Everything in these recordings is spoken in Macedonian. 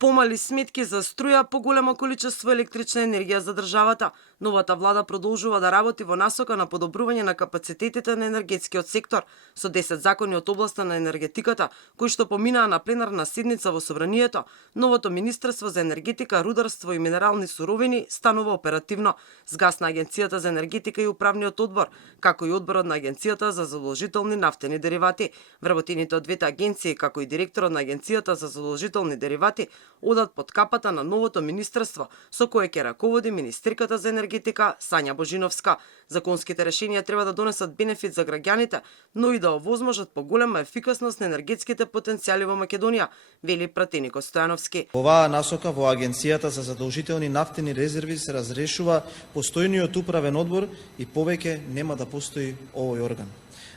Помали сметки за струја, поголемо количество електрична енергија за државата. Новата влада продолжува да работи во насока на подобрување на капацитетите на енергетскиот сектор со 10 закони од областа на енергетиката, кои што поминаа на пленарна седница во Собранието. Новото Министерство за енергетика, рударство и минерални суровини станува оперативно. Згасна Агенцијата за енергетика и управниот одбор, како и одборот на Агенцијата за задолжителни нафтени деривати. Вработените од двете агенции, како и директорот на Агенцијата за задолжителни деривати, одат под капата на новото министерство, со кое ќе раководи министерката за енергетика Сања Божиновска. Законските решенија треба да донесат бенефит за граѓаните, но и да овозможат поголема ефикасност на енергетските потенцијали во Македонија, вели пратеникот Стојановски. Оваа насока во Агенцијата за задолжителни нафтени резерви се разрешува постојниот управен одбор и повеќе нема да постои овој орган.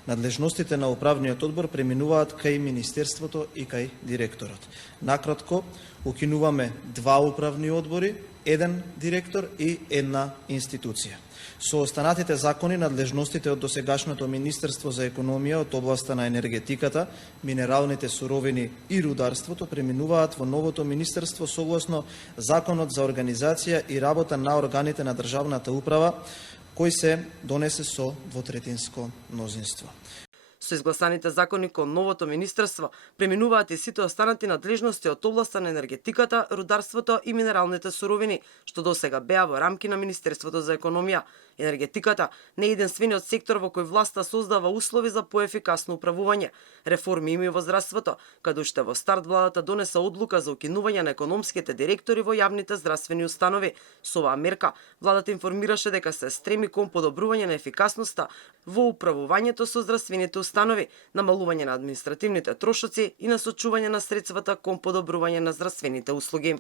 Надлежностите на управниот одбор преминуваат кај Министерството и кај директорот. Накратко, укинуваме два управни одбори, еден директор и една институција. Со останатите закони, надлежностите од досегашното Министерство за економија од областа на енергетиката, минералните суровини и рударството преминуваат во новото министерство согласно Законот за организација и работа на органите на државната управа, кој се донесе со двотретинско мнозинство. Со изгласаните закони кон новото министерство преминуваат и сите останати надлежности од областа на енергетиката, рударството и минералните суровини, што досега беа во рамки на Министерството за економија. Енергетиката не е единствениот сектор во кој власта создава услови за поефикасно управување. Реформи има и во здравството, каде уште во старт владата донесе одлука за укинување на економските директори во јавните здравствени установи. Со оваа мерка владата информираше дека се стреми кон подобрување на ефикасноста во управувањето со здравствените установи, намалување на административните трошоци и насочување на средствата кон подобрување на здравствените услуги.